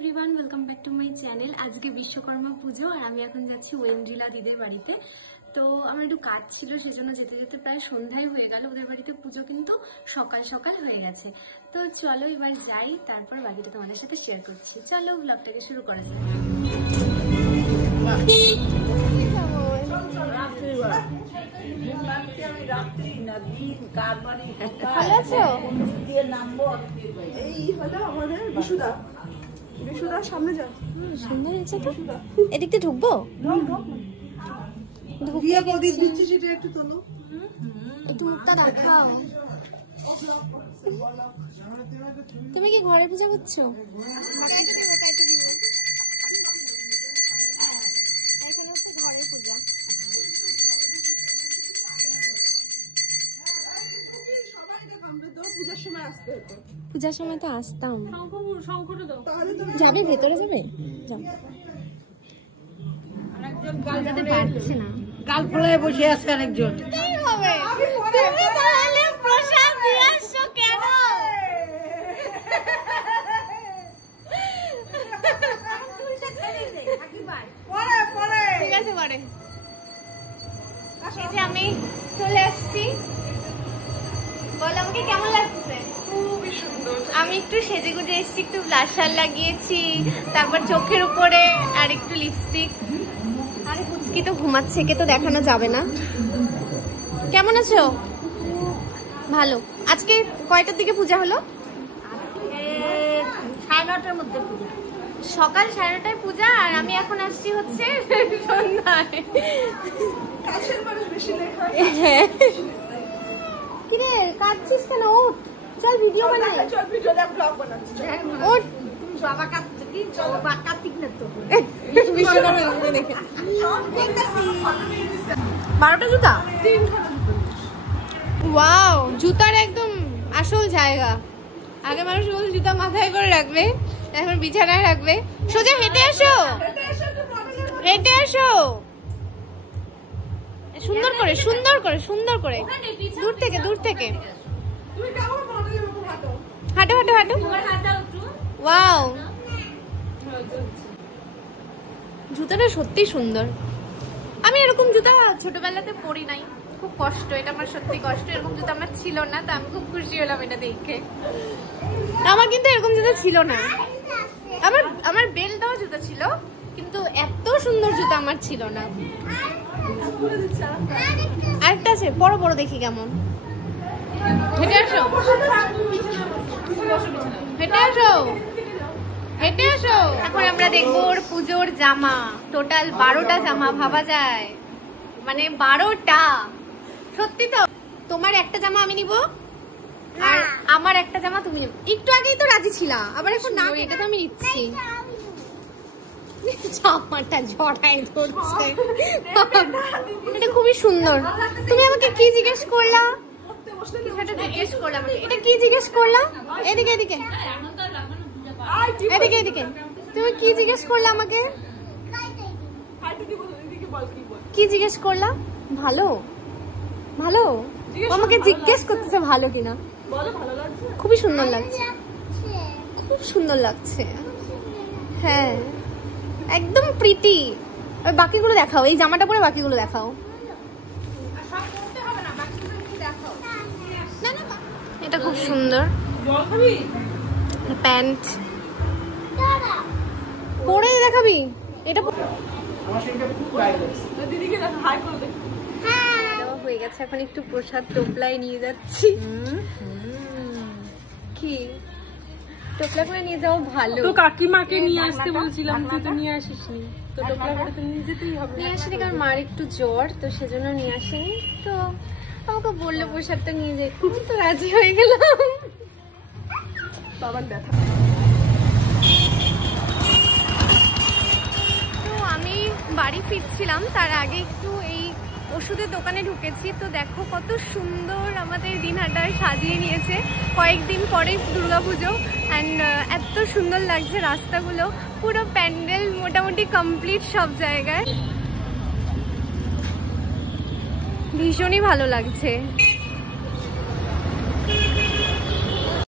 Everyone welcome back to my channel. आज के विश्वकर्मा पुजो और आमी एखन जाচ্ছি ওয়েন্দ্রিলা দিদের বাড়িতে। তো আমার একটু কাজ ছিল, সেজন্য যেতে যেতে প্রায় সন্ধ্যায় হয়ে গেল। ওদের বাড়িতে পুজো কিন্তু সকাল সকাল হয়ে গেছে। তো চলো এবার যাই, তারপর বাকিটা তোমাদের সাথে শেয়ার করছি। চলো ব্লগটাকে শুরু করা যাক। ভালো আছো? এই হলো আমাদের বিশুদার সামনে যাও। সুন্দর হয়েছে তো। এদিক দিয়ে ঢুকবো? দিয়ে প্রদীপ দিচ্ছি, সেটা একটু তোলো। একটু মুখটা দেখাও। তুমি কি ঘরে পূজা করছো? পূজার সময় তো আসতাম। যাবে ভেতরে যাবে? গাল ফোলায় বসে আছে আরেকজন। ঠিক আছে পরে। এই যে আমি চলে আসছি, বল আমাকে কেমন লাগছে? খুবই সুন্দর। আমি একটু সেজে গুজে এসেছি, একটু ব্লাশার লাগিয়েছি, তারপর চোখের উপরে আর একটু লিপস্টিক। আরে পুচকি তো ঘুমাচ্ছে, কে তো দেখানো যাবে না। কেমন আছো? ভালো। আজকে কয়টার দিকে পূজা হলো? 9:30টার মধ্যে পূজা। সকাল 9:30টায় পূজা, আর আমি এখন আসছি হচ্ছে সন্ধ্যায়। কাছের মানুষ বেশি লেখা। কিরে কাটছিস কেন? ওঠ, চল ভিডিও বানাই। চল ভিডিও দেখ, ব্লগ বানাচ্ছি। ওঠ। বাবা কাটতে কি? চল বাবা কাটিক না তো। বিশ্বকর্মা দেখে 12টা জুতা। ওয়াও, জুতার একদম আসল জায়গা। আগে মানুষ বলতো জুতা মাথায় করে রাখবে, এখন বিছানায় রাখবে। সোজা হেঁটে আসো, হেঁটে আসো। সুন্দর করে সুন্দর করে সুন্দর করে, দূর থেকে দূর থেকে। হাঁটো হাঁটো হাঁটো। ওয়াও, জুতাটা সত্যি সুন্দর। আমি এরকম জুতা ছোটবেলাতে পরি নাই, খুব কষ্ট। এটা আমার সত্যি কষ্ট। এরকম জুতা আমার ছিল না, তো আমি খুব খুশি হলাম এটা দেখে। আমার কিন্তু এরকম জুতা ছিল না। আমার বেল দেওয়া জুতা ছিল, কিন্তু এত সুন্দর জুতা আমার ছিল না। আরেকটা আছে, বড় বড় দেখি কেমন। হেঁটে আসো, হেঁটে আসো, হেঁটে আসো। এখন আমরা দেখবো ওর পুজোর জামা। টোটাল 12টা জামা, ভাবা যায়, মানে 12টা। সত্যি তো? তোমার একটা জামা আমি নিব, আর আমার একটা জামা তুমি নিবে। একটু আগেই তো রাজি ছিলা, আবার এখন না। এটা তো আমি নিচ্ছি। জামাটা জড়াই ধরছে। এটা খুবই সুন্দর। তুমি আমাকে কি জিজ্ঞেস করলা? জিজ্ঞেস করলাম, এটা কি জিজ্ঞেস করলা? এদিকে এদিকে এদিকে এদিকে। তুমি কি জিজ্ঞেস করলা আমাকে? কি জিজ্ঞেস করলা? ভালো ভালো। আমাকে জিজ্ঞেস করতেছে ভালো কিনা। খুবই সুন্দর লাগছে, খুব সুন্দর লাগছে। হ্যাঁ একদম প্রিটি। বাকিগুলো দেখাও, এই জামাটা পরে বাকিগুলো দেখাও। না না, এটা খুব সুন্দর। প্যান্ট পরে দেখাবি? এটা হয়ে গেছে। এখন একটু প্রসাদ টোপলায় নিয়ে যাচ্ছি। কি টোপলা করে নিয়ে যাও? ভালো তো কাকিমাকে নিয়ে আসতে বলছিলাম, তুই তো নিয়ে আসিসনি। তো টোপলা করে তো নিয়ে যেতেই হবে। নিয়ে আসিনি, কারণ মার একটু জ্বর, তো সেজন্য নিয়ে আসিনি। তো আমাকে বললে প্রসাদটা নিয়ে যাই, তো রাজি হয়ে গেলাম। বাবার ব্যথা। তো আমি বাড়ি ফিরছিলাম, তার আগে একটু এই ওষুধের দোকানে ঢুকেছি। তো দেখো কত সুন্দর আমাদের দিনহাটায় সাজিয়ে নিয়েছে। কয়েকদিন পরে দুর্গাপুজো, অ্যান্ড এত সুন্দর লাগছে রাস্তাগুলো। পুরো প্যান্ডেল মোটামুটি কমপ্লিট সব জায়গায়। ভীষণই ভালো লাগছে।